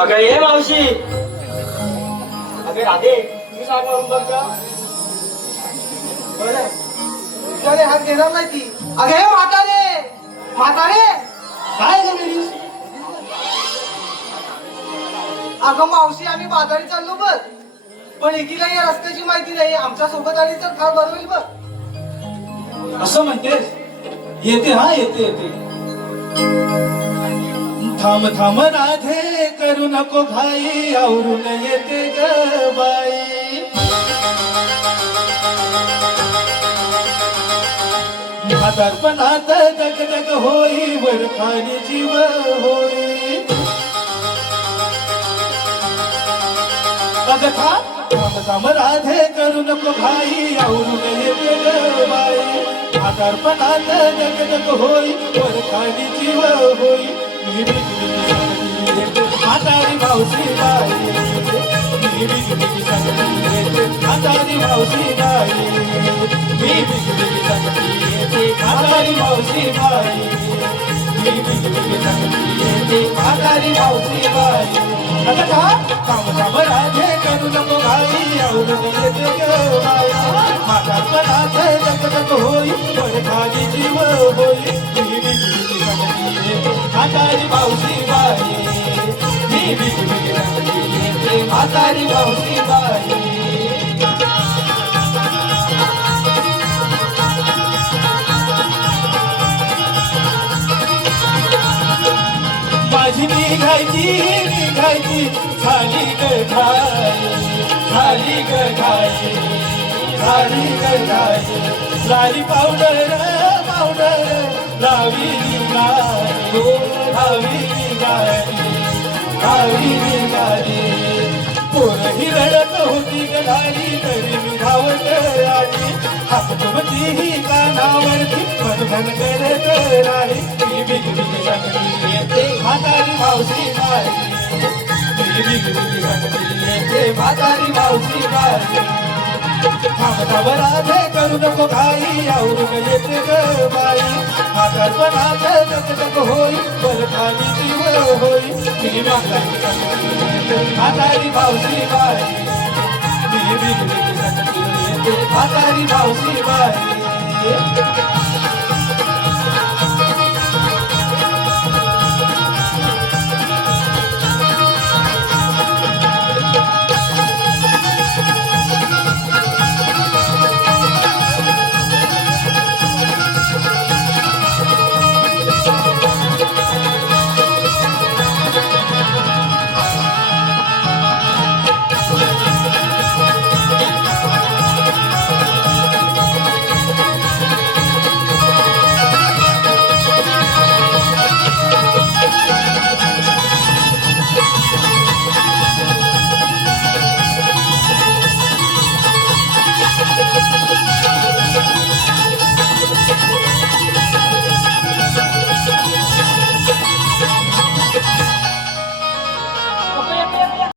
अगं ये मावशी. अगं राधे मी सांग मारून बघ का? बरं. हात घेणार नाही ती. अगे हे म्हातारे. म्हातारे. काय झाली अगं मावशी आम्ही बाजारी चाललो बघ. पण एकीला या रस्त्याची माहिती नाही. आमच्यासोबत आली तर फार बरं होईल बघ. असं म्हणतेस? येते हा येते येते. थांब थांब राधे करू नको घाई आवरून येते ग बाई. म्हातारपणात दग दग होई वर खाली जीव होई. अगं थांब थांब राधे करू नको घाई आवरून येते ग बाई. म्हातारपणात दग दग होई वर खाली जीव होई. मी बिग बिग सांगती येते म्हातारी मावशी बाई मी बिग सांगती येते म्हातारी बाई मी सांगती येते म्हातारी बाई मी सांगती येते म्हातारी बाई करू नको येते ग म्हातारी मावशी बाई. मी बिग बिग येते म्हातारी मावशी बाई. माझी निघायची निघायची झाली ग घाई झाली ग झाली ग घाई पावडर पावडर लावी निघाली हो लावी निघाली लावी पोरही रडत होती ग तरी मी धावत आली हाकतवती ही कानावरती मनभन करत राही ती बिग बिग सांगती येते म्हातारी मावशी बाई. ती बिग बिग सांगती येते म्हातारी मावशी बाई. थांब थांब करू नको घाई आवरून येते ग बाई म्हातारपणात जग जग होई वर जीव होई मी म्हातारी म्हातारी मावशी बाई मी बिग म्हातारी मावशी बाई